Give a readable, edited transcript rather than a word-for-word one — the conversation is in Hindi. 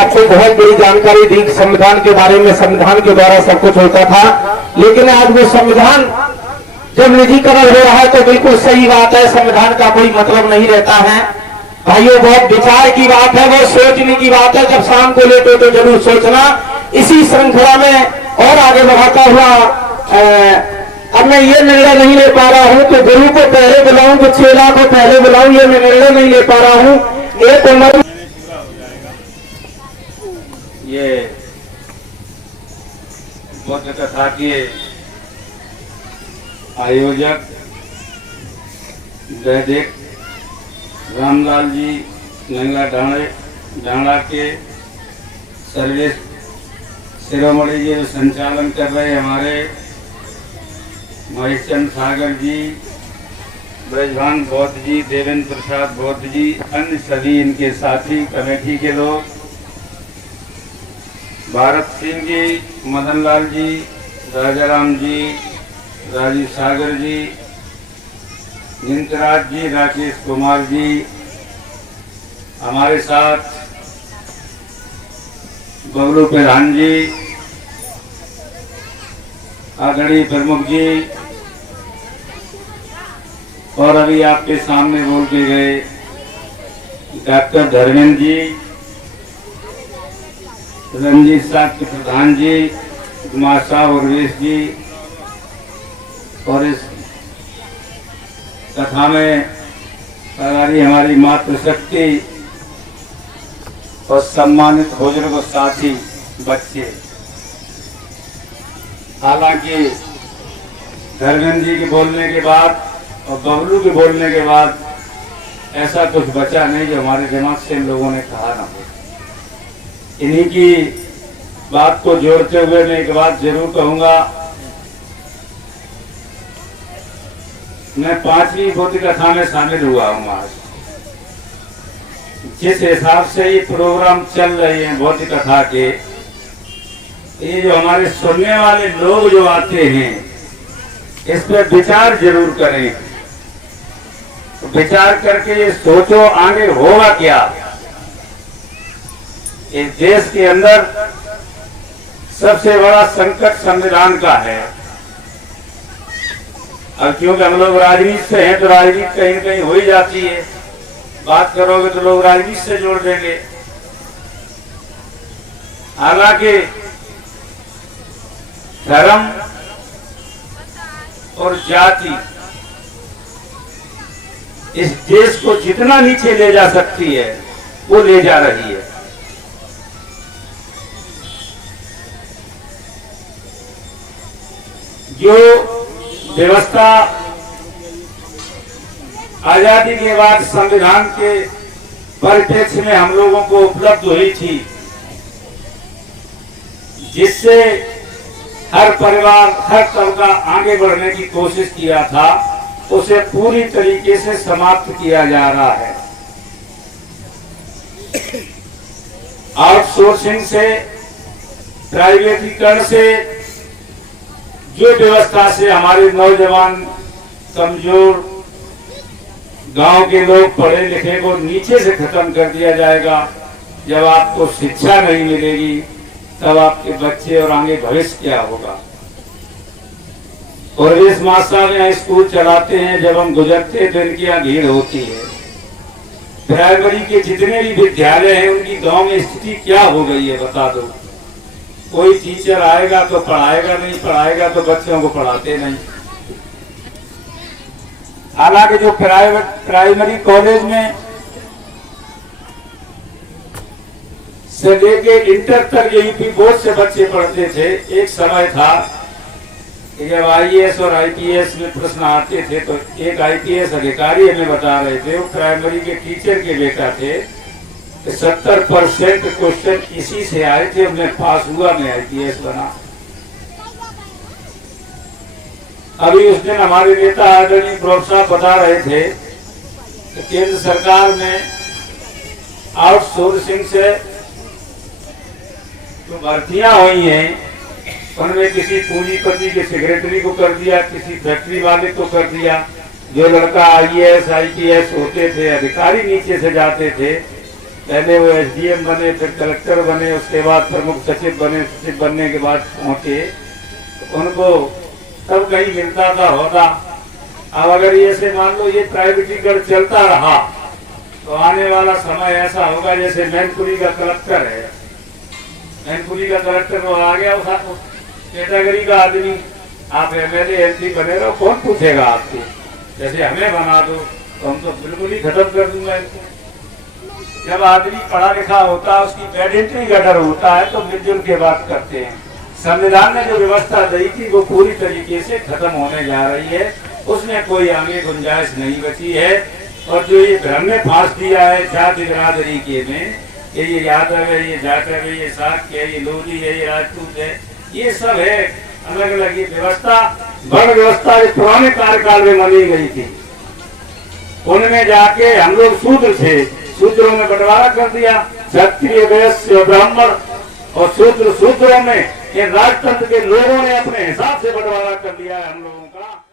आपको बहुत बड़ी जानकारी दी संविधान के बारे में। संविधान के द्वारा सब कुछ होता था, लेकिन आज वो संविधान जब निजीकरण हो रहा है तो बिल्कुल सही बात है, संविधान का कोई मतलब नहीं रहता है। भाइयों, बहुत विचार की बात है, बहुत सोचने की बात है। जब शाम को लेते तो जरूर सोचना। इसी श्रृंखला में और आगे बढ़ाता हुआ अब मैं ये निर्णय नहीं ले पा रहा हूं कि गुरु को पहले बुलाऊं कि चेला को पहले बुलाऊं, ये मैं निर्णय नहीं ले पा रहा हूं। एक उम्र ये बुद्ध कथा के आयोजक वैदिक रामलाल जी नंगला डांडा के सर्विस शिरोमणि जी जो संचालन कर रहे हमारे महेश चंद्र सागर जी, ब्रजभान बौद्ध जी, देवेंद्र प्रसाद बौद्ध जी, अन्य सभी इनके साथी कमेटी के लोग, भारत सिंह जी, मदन लाल जी, राजाराम जी, राजीव सागर जी, निंतराज जी, राकेश कुमार जी, हमारे साथ बबलू प्रधान जी, आदरणीय प्रमुख जी, और अभी आपके सामने बोल के गए डॉक्टर धर्मेंद्र जी, रंजीत साक्य प्रधान जी, मासा उर्वेश जी, और इस कथा में हमारी मातृशक्ति और सम्मानित बुजुर्ग साथी बच्चे। हालांकि धर्मेंद्र जी के बोलने के बाद और बबलू के बोलने के बाद ऐसा कुछ बचा नहीं जो हमारे दिमाग से इन लोगों ने कहा ना हो। इन्हीं की बात को जोड़ते हुए मैं एक बात जरूर कहूंगा। मैं 5वीं बुद्ध कथा में शामिल हुआ हूँ आज। जिस हिसाब से ये प्रोग्राम चल रहे हैं बुद्ध कथा के, ये जो हमारे सुनने वाले लोग जो आते हैं इस पर विचार जरूर करें। तो विचार करके ये सोचो आगे होगा क्या। इस देश के अंदर सबसे बड़ा संकट संविधान का है। अब क्योंकि हम लोग राजनीति से हैं तो राजनीति कहीं न कहीं हो ही जाती है। बात करोगे तो लोग राजनीति से जोड़ देंगे। हालांकि धर्म और जाति इस देश को जितना नीचे ले जा सकती है वो ले जा रही है। जो व्यवस्था आजादी के बाद संविधान के परिप्रेक्ष्य में हम लोगों को उपलब्ध हुई थी, जिससे हर परिवार हर तबका आगे बढ़ने की कोशिश किया था, उसे पूरी तरीके से समाप्त किया जा रहा है। आउटसोर्सिंग से, प्राइवेटीकरण से, जो व्यवस्था से हमारे नौजवान कमजोर गांव के लोग पढ़े लिखे को नीचे से खत्म कर दिया जाएगा। जब आपको शिक्षा नहीं मिलेगी तब आपके बच्चे और आगे भविष्य क्या होगा। और इस मास्टर में यहाँ स्कूल चलाते हैं, जब हम गुजरते तो इनकी यहाँ भीड़ होती है। प्राइमरी के जितने भी विद्यालय हैं उनकी गांव में स्थिति क्या हो गई है बता दो। कोई टीचर आएगा तो पढ़ाएगा, नहीं पढ़ाएगा तो बच्चों को पढ़ाते नहीं। हालांकि जो प्राइमरी कॉलेज में से लेके इंटर तक यूपी बोर्ड से बच्चे पढ़ते थे, एक समय था कि जब आईएएस और आईपीएस में प्रश्न आते थे तो एक आईपीएस अधिकारी हमें बता रहे थे, वो प्राइमरी के टीचर के बेटा थे, कि 70% क्वेश्चन इसी से आए थे, उन्हें पास हुआ, मैं आईपीएस बना। अभी उस दिन हमारे नेता आदरणीय प्रोफेसर बता रहे थे कि केंद्र सरकार में आउटसोर्सिंग से जो भर्तियां हुई हैं उनमें किसी पूंजीपति के सेक्रेटरी को कर दिया, किसी फैक्ट्री वाले को कर दिया। जो लड़का आईएएस आईपीएस होते थे, अधिकारी नीचे से जाते थे, पहले वो एसडीएम बने, फिर कलेक्टर बने, उसके बाद प्रमुख सचिव बने, सचिव बनने के बाद पहुंचे, उनको तब कहीं मिलता था होता। अब अगर ये से मान लो ये प्राइवेटीकरण चलता रहा तो आने वाला समय ऐसा होगा जैसे मैनपुरी का कलेक्टर है, मैनपुरी का कलेक्टर वो आ गया, उस कैटेगरी का आदमी, आप एमएलए एमपी बने रहो, कौन पूछेगा आपसे, जैसे हमें बना दो तो हम तो बिल्कुल ही खत्म कर दूंगा इनको। जब आदमी पढ़ा लिखा होता है, उसकी पेडेंट्री का डर होता है, तो मिलजुल के बात करते हैं। संविधान ने जो व्यवस्था दी थी वो पूरी तरीके से खत्म होने जा रही है, उसमें कोई आगे गुंजाइश नहीं बची है। और जो ये भ्रम में फांस दिया है जाति बिरादरी के में, ये यादव है, ये जाटव है, ये साक्य है, ये लोधी है, ये राजपूत है, ये सब है अलग अलग। ये व्यवस्था वर्ण व्यवस्था जो पुराने कार्यकाल में बनी गई थी, उनमें जाके हम लोग शूद्र थे, शूद्रों में बंटवारा कर दिया, क्षत्रिय वैश्य ब्राह्मण और शूद्रों में ये राजतंत्र के लोगों ने अपने हिसाब से बंटवारा कर दिया है हम लोगों का।